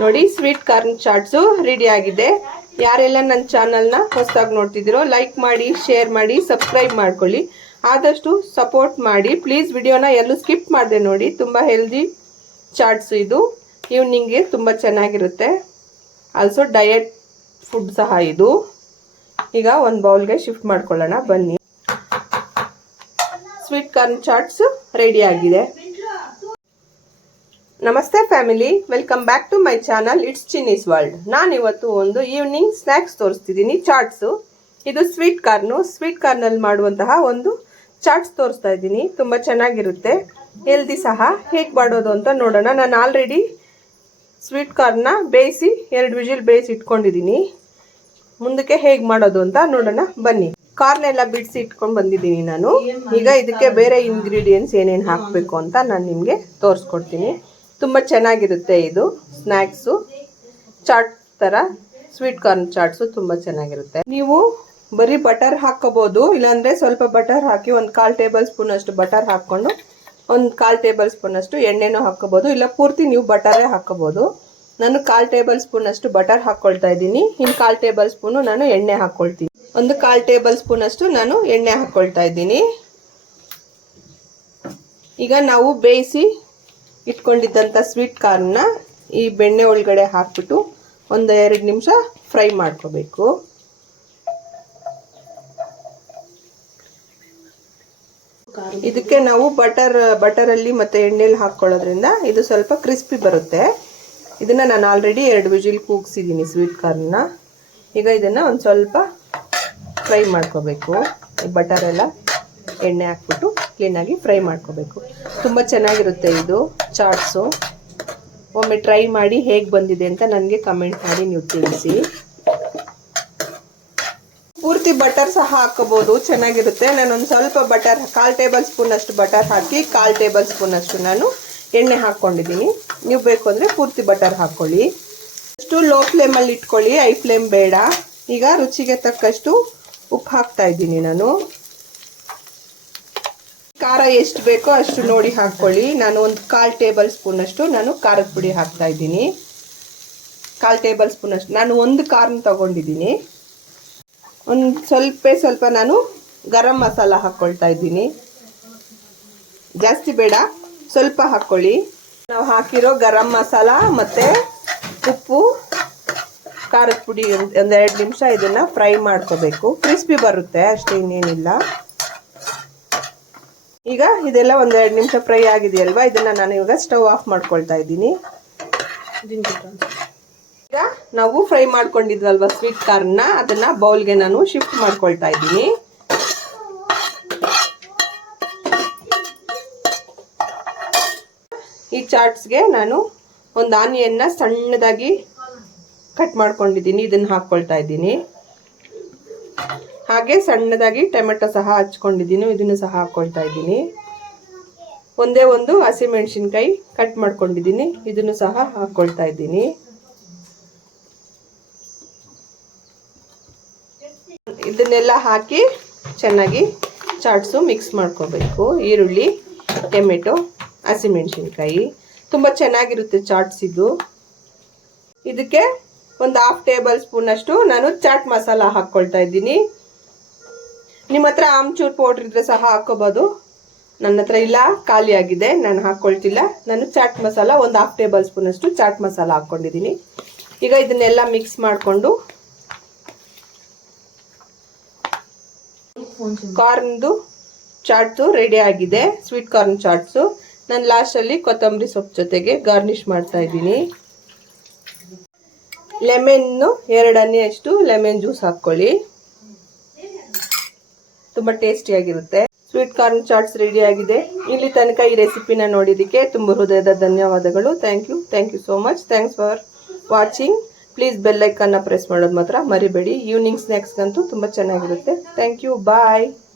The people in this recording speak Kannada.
ನೋಡಿ ಸ್ವೀಟ್ ಕಾರ್ನ್ ಚಾಟ್ಸು ಆಗಿದೆ. ಯಾರೆಲ್ಲ ನನ್ನ ಚಾನಲ್ನ ಹೊಸದಾಗಿ ನೋಡ್ತಿದ್ದೀರೋ ಲೈಕ್ ಮಾಡಿ ಶೇರ್ ಮಾಡಿ ಸಬ್ಸ್ಕ್ರೈಬ್ ಮಾಡ್ಕೊಳ್ಳಿ. ಆದಷ್ಟು ಸಪೋರ್ಟ್ ಮಾಡಿ. ಪ್ಲೀಸ್ ವಿಡಿಯೋನ ಎಲ್ಲೂ ಸ್ಕಿಪ್ ಮಾಡಿದೆ ನೋಡಿ. ತುಂಬ ಹೆಲ್ದಿ ಚಾಟ್ಸು ಇದು. ಈವ್ನಿಂಗ್ಗೆ ತುಂಬ ಚೆನ್ನಾಗಿರುತ್ತೆ. ಆಲ್ಸೋ ಡಯಟ್ ಫುಡ್ ಸಹ ಇದು. ಈಗ ಒಂದು ಬೌಲ್ಗೆ ಶಿಫ್ಟ್ ಮಾಡ್ಕೊಳ್ಳೋಣ. ಬನ್ನಿ. ಸ್ವೀಟ್ ಕಾರ್ನ್ ಚಾಟ್ಸು ರೆಡಿ ಆಗಿದೆ. ನಮಸ್ತೆ family, welcome back to my channel it's Chinni's world. ನಾನು ಇವತ್ತು ಒಂದು ಈವ್ನಿಂಗ್ ಸ್ನ್ಯಾಕ್ಸ್ ತೋರಿಸ್ತಿದ್ದೀನಿ, ಚಾಟ್ಸು. ಇದು ಸ್ವೀಟ್ ಕಾರ್ನು. ಸ್ವೀಟ್ ಕಾರ್ನಲ್ಲಿ ಮಾಡುವಂತಹ ಒಂದು ಚಾಟ್ಸ್ ತೋರಿಸ್ತಾ ಇದ್ದೀನಿ. ತುಂಬ ಚೆನ್ನಾಗಿರುತ್ತೆ. ಹೆಲ್ದಿ ಸಹ. ಹೇಗೆ ಮಾಡೋದು ಅಂತ ನೋಡೋಣ. ನಾನು ಆಲ್ರೆಡಿ ಸ್ವೀಟ್ ಕಾರ್ನ ಬೇಯಿಸಿ, ಎರಡು ವಿಜಿಲ್ ಬೇಯಿಸಿ ಇಟ್ಕೊಂಡಿದ್ದೀನಿ. ಮುಂದಕ್ಕೆ ಹೇಗೆ ಮಾಡೋದು ಅಂತ ನೋಡೋಣ. ಬನ್ನಿ. ಕಾರ್ನೆಲ್ಲ ಬಿಡಿಸಿ ಇಟ್ಕೊಂಡು ಬಂದಿದ್ದೀನಿ ನಾನು. ಈಗ ಇದಕ್ಕೆ ಬೇರೆ ಇಂಗ್ರೀಡಿಯೆಂಟ್ಸ್ ಏನೇನು ಹಾಕಬೇಕು ಅಂತ ನಾನು ನಿಮಗೆ ತೋರಿಸ್ಕೊಡ್ತೀನಿ. ತುಂಬ ಚೆನ್ನಾಗಿರುತ್ತೆ ಇದು. ಸ್ನ್ಯಾಕ್ಸು ಚಾಟ್ ಥರ ಸ್ವೀಟ್ ಕಾರ್ನ್ ಚಾಟ್ಸು ತುಂಬ ಚೆನ್ನಾಗಿರುತ್ತೆ. ನೀವು ಬರೀ ಬಟರ್ ಹಾಕ್ಕೋಬೋದು ಇಲ್ಲಾಂದರೆ ಸ್ವಲ್ಪ ಬಟರ್ ಹಾಕಿ ಒಂದು ಕಾಲು ಟೇಬಲ್ ಸ್ಪೂನ್ ಅಷ್ಟು ಬಟರ್ ಹಾಕ್ಕೊಂಡು, ಒಂದು ಕಾಲು ಟೇಬಲ್ ಸ್ಪೂನ್ ಅಷ್ಟು ಎಣ್ಣೆನೂ ಹಾಕ್ಕೋಬೋದು ಇಲ್ಲ ಪೂರ್ತಿ ನೀವು ಬಟರೇ ಹಾಕ್ಕೋಬೋದು ನಾನು ಕಾಲು ಟೇಬಲ್ ಸ್ಪೂನ್ ಅಷ್ಟು ಬಟರ್ ಹಾಕ್ಕೊಳ್ತಾ ಇದ್ದೀನಿ. ಇನ್ನು ಕಾಲು ಟೇಬಲ್ ಸ್ಪೂನು ನಾನು ಎಣ್ಣೆ ಹಾಕ್ಕೊಳ್ತೀನಿ ಒಂದು ಕಾಲು ಟೇಬಲ್ ಸ್ಪೂನ್ ಅಷ್ಟು ನಾನು ಎಣ್ಣೆ ಹಾಕ್ಕೊಳ್ತಾ ಇದ್ದೀನಿ. ಈಗ ನಾವು ಬೇಯಿಸಿ ಇಟ್ಕೊಂಡಿದ್ದಂಥ ಸ್ವೀಟ್ ಕಾರ್ನ್ನ ಈ ಬೆಣ್ಣೆ ಒಳಗಡೆ ಹಾಕ್ಬಿಟ್ಟು ಒಂದು ಎರಡು ನಿಮಿಷ ಫ್ರೈ ಮಾಡ್ಕೋಬೇಕು. ಇದಕ್ಕೆ ನಾವು ಬಟರ್ ಬಟರಲ್ಲಿ ಮತ್ತು ಎಣ್ಣೆಯಲ್ಲಿ ಹಾಕ್ಕೊಳ್ಳೋದ್ರಿಂದ ಇದು ಸ್ವಲ್ಪ ಕ್ರಿಸ್ಪಿ ಬರುತ್ತೆ. ಇದನ್ನು ನಾನು ಆಲ್ರೆಡಿ ಎರಡು ವಿಜಿಲ್ ಕೂಗಿಸಿದ್ದೀನಿ ಸ್ವೀಟ್ ಕಾರ್ನ ಈಗ ಇದನ್ನು ಒಂದು ಸ್ವಲ್ಪ ಫ್ರೈ ಮಾಡ್ಕೋಬೇಕು. ಬಟರೆಲ್ಲ ಎಣ್ಣೆ ಹಾಕ್ಬಿಟ್ಟು. ಕ್ಲೀನಾಗಿ ಫ್ರೈ ಮಾಡ್ಕೋಬೇಕು. ತುಂಬ ಚೆನ್ನಾಗಿರುತ್ತೆ ಇದು ಚಾಟ್ಸು ಒಮ್ಮೆ ಟ್ರೈ ಮಾಡಿ ಹೇಗೆ ಬಂದಿದೆ ಅಂತ ನನಗೆ ಕಮೆಂಟ್ ಮಾಡಿ ನೀವು ತಿಳಿಸಿ. ಪೂರ್ತಿ ಬಟರ್ ಸಹ ಹಾಕೋಬಹುದು ಚೆನ್ನಾಗಿರುತ್ತೆ. ನಾನು ಒಂದು ಸ್ವಲ್ಪ ಬಟರ್ ಕಾಲು ಟೇಬಲ್ ಸ್ಪೂನ್ ಅಷ್ಟು ಬಟರ್ ಹಾಕಿ, ಕಾಲು ಟೇಬಲ್ ಸ್ಪೂನ್ ಅಷ್ಟು ನಾನು ಎಣ್ಣೆ ಹಾಕ್ಕೊಂಡಿದ್ದೀನಿ. ನೀವು ಬೇಕು ಅಂದರೆ ಪೂರ್ತಿ ಬಟರ್ ಹಾಕ್ಕೊಳ್ಳಿ. ಅಷ್ಟು ಲೋ ಫ್ಲೇಮಲ್ಲಿ ಇಟ್ಕೊಳ್ಳಿ ಐ ಫ್ಲೇಮ್ ಬೇಡ. ಈಗ ರುಚಿಗೆ ತಕ್ಕಷ್ಟು ಉಪ್ಪು ಹಾಕ್ತಾ ಇದ್ದೀನಿ ನಾನು. ಖಾರ ಎಷ್ಟು ಬೇಕೋ ಅಷ್ಟು ನೋಡಿ ಹಾಕ್ಕೊಳ್ಳಿ ನಾನು ಒಂದು ಕಾಲು ಟೇಬಲ್ ಸ್ಪೂನ್ ಅಷ್ಟು ನಾನು ಖಾರದ ಪುಡಿ ಹಾಕ್ತಾ ಇದ್ದೀನಿ. ಕಾಲು ಟೇಬಲ್ ಸ್ಪೂನ್ ಅಷ್ಟು ನಾನು ಒಂದು ಖಾರನ ತಗೊಂಡಿದ್ದೀನಿ. ಒಂದು ಸ್ವಲ್ಪ ಸ್ವಲ್ಪ ನಾನು ಗರಂ ಮಸಾಲ ಹಾಕ್ಕೊಳ್ತಾ ಇದ್ದೀನಿ. ಜಾಸ್ತಿ ಬೇಡ, ಸ್ವಲ್ಪ ಹಾಕ್ಕೊಳ್ಳಿ ನಾವು ಹಾಕಿರೋ ಗರಂ ಮಸಾಲ ಮತ್ತು ಉಪ್ಪು, ಖಾರದ ಪುಡಿ ಒಂದು ಎರಡು ನಿಮಿಷ ಇದನ್ನು ಫ್ರೈ ಮಾಡ್ಕೋಬೇಕು. ಕ್ರಿಸ್ಪಿ ಬರುತ್ತೆ, ಅಷ್ಟೇ ಇನ್ನೇನಿಲ್ಲ. ಈಗ ಇದೆಲ್ಲ ಒಂದೆರಡು ನಿಮಿಷ ಫ್ರೈ ಆಗಿದೆಯಲ್ವಾ? ಇದನ್ನು ನಾನು ಇವಾಗ ಸ್ಟವ್ ಆಫ್ ಮಾಡ್ಕೊಳ್ತಾ ಇದ್ದೀನಿ. ಈಗ ನಾವು ಫ್ರೈ ಮಾಡ್ಕೊಂಡಿದ್ವಲ್ವಾ ಸ್ವೀಟ್ ಕಾರ್ನ ಅದನ್ನ ಬೌಲ್ಗೆ ನಾನು ಶಿಫ್ಟ್ ಮಾಡ್ಕೊಳ್ತಾ ಇದ್ದೀನಿ. ಈ ಚಾಟ್ಸ್ಗೆ ನಾನು ಒಂದು ಆನಿಯನ್ನ ಸಣ್ಣದಾಗಿ ಕಟ್ ಮಾಡ್ಕೊಂಡಿದ್ದೀನಿ. ಇದನ್ನು ಹಾಕ್ಕೊಳ್ತಾ ಇದ್ದೀನಿ. ಹಾಗೆ ಸಣ್ಣದಾಗಿ ಟೊಮೆಟೊ ಸಹ ಹಚ್ಕೊಂಡಿದ್ದೀನಿ, ಇದನ್ನು ಸಹ ಹಾಕ್ಕೊಳ್ತಾ ಇದ್ದೀನಿ. ಒಂದೇ ಒಂದು ಹಸಿಮೆಣಸಿನ್ಕಾಯಿ ಕಟ್ ಮಾಡ್ಕೊಂಡಿದ್ದೀನಿ, ಇದನ್ನು ಸಹ ಹಾಕ್ಕೊಳ್ತಾ ಇದ್ದೀನಿ. ಇದನ್ನೆಲ್ಲ ಹಾಕಿ ಚೆನ್ನಾಗಿ ಚಾಟ್ಸು ಮಿಕ್ಸ್ ಮಾಡ್ಕೋಬೇಕು. ಈರುಳ್ಳಿ, ಟೊಮೆಟೊ ಹಸಿಮೆಣಸಿನ್ಕಾಯಿ ತುಂಬ ಚೆನ್ನಾಗಿರುತ್ತೆ ಚಾಟ್ಸ್ ಇದು. ಇದಕ್ಕೆ ಒಂದು ಹಾಫ್ ಟೇಬಲ್ ಸ್ಪೂನಷ್ಟು ನಾನು ಚಾಟ್ ಮಸಾಲ ಹಾಕ್ಕೊಳ್ತಾ ಇದ್ದೀನಿ. ನಿಮ್ಮ ಹತ್ರ ಆಮ್ಚೂರ್ ಪೌಡ್ರ್ ಇದ್ರೆ ಸಹ ಹಾಕೋಬೋದು. ನನ್ನ ಹತ್ರ ಇಲ್ಲ, ಖಾಲಿ ಆಗಿದೆ, ನಾನು ಹಾಕ್ಕೊಳ್ತಿಲ್ಲ ನಾನು ಚಾಟ್ ಮಸಾಲ, ಒಂದು ಹಾಫ್ ಟೇಬಲ್ ಸ್ಪೂನ್ ಅಷ್ಟು ಚಾಟ್ ಮಸಾಲ ಹಾಕ್ಕೊಂಡಿದ್ದೀನಿ. ಈಗ ಇದನ್ನೆಲ್ಲ ಮಿಕ್ಸ್ ಮಾಡಿಕೊಂಡು ಕಾರ್ನ್ದು ಚಾಟ್ಸು ರೆಡಿ ಆಗಿದೆ ಸ್ವೀಟ್ ಕಾರ್ನ್ ಚಾಟ್ಸು. ನಾನು ಲಾಸ್ಟಲ್ಲಿ ಕೊತ್ತಂಬರಿ ಸೊಪ್ಪು ಜೊತೆಗೆ ಗಾರ್ನಿಷ್ ಮಾಡ್ತಾ ಇದ್ದೀನಿ. ಲೆಮನ್ನು ಎರಡು ಅಷ್ಟು ಲೆಮನ್ ಜ್ಯೂಸ್ ಹಾಕ್ಕೊಳ್ಳಿ. ತುಂಬ ಟೇಸ್ಟಿಯಾಗಿರುತ್ತೆ ಸ್ವೀಟ್ ಕಾರ್ನ್ ಚಾಟ್ಸ್ ರೆಡಿ ಆಗಿದೆ. ಇಲ್ಲಿ ತನಕ ಈ ರೆಸಿಪಿನ ನೋಡಿದಕ್ಕೆ ತುಂಬಾ ಹೃದಯದ ಧನ್ಯವಾದಗಳು. Thank you thank you so much thanks for watching please ಬೆಲ್ಲೈಕನ್ನ press ಮಾಡೋದು ಮಾತ್ರ ಮರಿಬೇಡಿ. ಈವ್ನಿಂಗ್ ಸ್ನ್ಯಾಕ್ಸ್ಗಂತೂ ತುಂಬ ಚೆನ್ನಾಗಿರುತ್ತೆ. Thank you bye